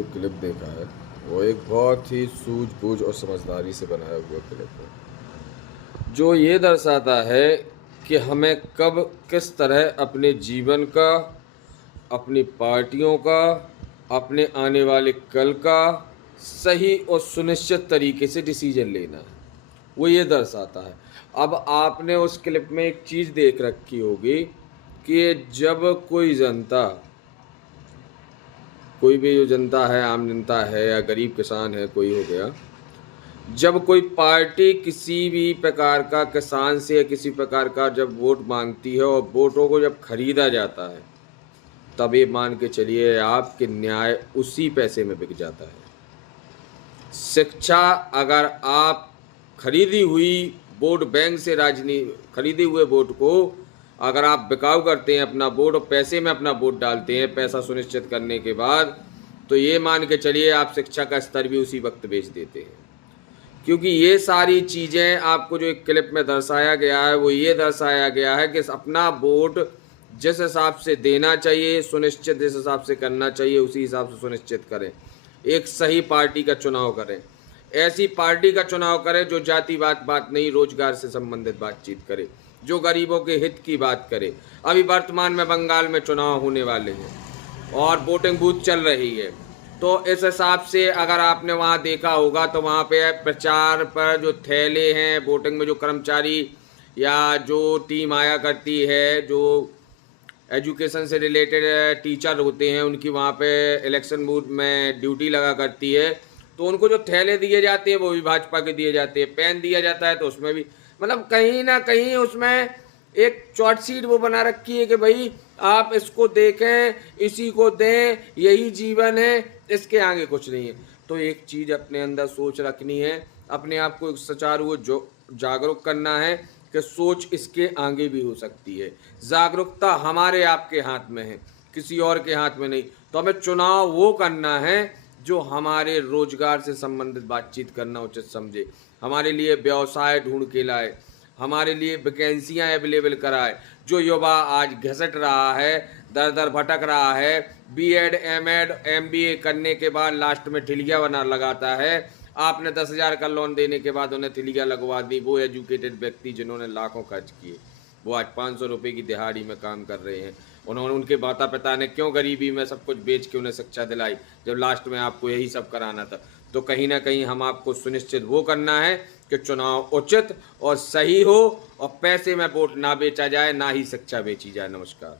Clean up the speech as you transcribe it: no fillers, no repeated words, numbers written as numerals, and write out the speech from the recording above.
जो क्लिप देखा है वो एक बहुत ही सूझबूझ और समझदारी से बनाया हुआ क्लिप है, जो ये दर्शाता है कि हमें कब किस तरह अपने जीवन का, अपनी पार्टियों का, अपने आने वाले कल का सही और सुनिश्चित तरीके से डिसीजन लेना है। वो ये दर्शाता है। अब आपने उस क्लिप में एक चीज़ देख रखी होगी कि जब कोई भी जो जनता है, आम जनता है या गरीब किसान है, कोई हो गया, जब कोई पार्टी किसी भी प्रकार का किसान से या किसी प्रकार का जब वोट मांगती है और वोटों को जब खरीदा जाता है, तब ये मान के चलिए आप कि न्याय उसी पैसे में बिक जाता है। शिक्षा, अगर आप खरीदी हुई वोट बैंक से खरीदे हुए वोट को अगर आप बिकाऊ करते हैं, अपना वोट और पैसे में अपना वोट डालते हैं पैसा सुनिश्चित करने के बाद, तो ये मान के चलिए आप शिक्षा का स्तर भी उसी वक्त बेच देते हैं। क्योंकि ये सारी चीज़ें आपको जो एक क्लिप में दर्शाया गया है वो ये दर्शाया गया है कि अपना वोट जिस हिसाब से देना चाहिए, सुनिश्चित जिस हिसाब से करना चाहिए, उसी हिसाब से सुनिश्चित करें। एक सही पार्टी का चुनाव करें, ऐसी पार्टी का चुनाव करें जो जातिवाद बात नहीं, रोजगार से संबंधित बातचीत करे, जो गरीबों के हित की बात करे। अभी वर्तमान में बंगाल में चुनाव होने वाले हैं और वोटिंग बूथ चल रही है, तो इस हिसाब से अगर आपने वहाँ देखा होगा तो वहाँ पे प्रचार पर जो थैले हैं, वोटिंग में जो कर्मचारी या जो टीम आया करती है, जो एजुकेशन से रिलेटेड टीचर होते हैं, उनकी वहाँ पे इलेक्शन बूथ में ड्यूटी लगा करती है, तो उनको जो थैले दिए जाते हैं वो भी भाजपा के दिए जाते हैं, पेन दिया जाता है तो उसमें भी मतलब कहीं ना कहीं उसमें एक चॉट सीट वो बना रखी है कि भाई आप इसको देखें, इसी को दें, यही जीवन है, इसके आगे कुछ नहीं है। तो एक चीज़ अपने अंदर सोच रखनी है, अपने आप को सुचारू जो जागरूक करना है कि सोच इसके आगे भी हो सकती है। जागरूकता हमारे आपके हाथ में है, किसी और के हाथ में नहीं। तो हमें चुनाव वो करना है जो हमारे रोजगार से संबंधित बातचीत करना उचित समझे, हमारे लिए व्यवसाय ढूंढ के लाए, हमारे लिए वैकेंसियाँ अवेलेबल कराए। जो युवा आज घिसट रहा है, दर दर भटक रहा है, बीएड, एमएड, एमबीए करने के बाद लास्ट में ठिलिया बना लगाता है, आपने 10,000 का लोन देने के बाद उन्हें ठिलिया लगवा दी। वो एजुकेटेड व्यक्ति जिन्होंने लाखों खर्च किए, वो आज 500 रुपये की दिहाड़ी में काम कर रहे हैं। उन्होंने, उनके माता पिता ने क्यों गरीबी में सब कुछ बेच के उन्हें शिक्षा दिलाई, जब लास्ट में आपको यही सब कराना था। तो कहीं ना कहीं हम आपको सुनिश्चित वो करना है कि चुनाव उचित और सही हो और पैसे में वोट ना बेचा जाए, ना ही शिक्षा बेची जाए। नमस्कार।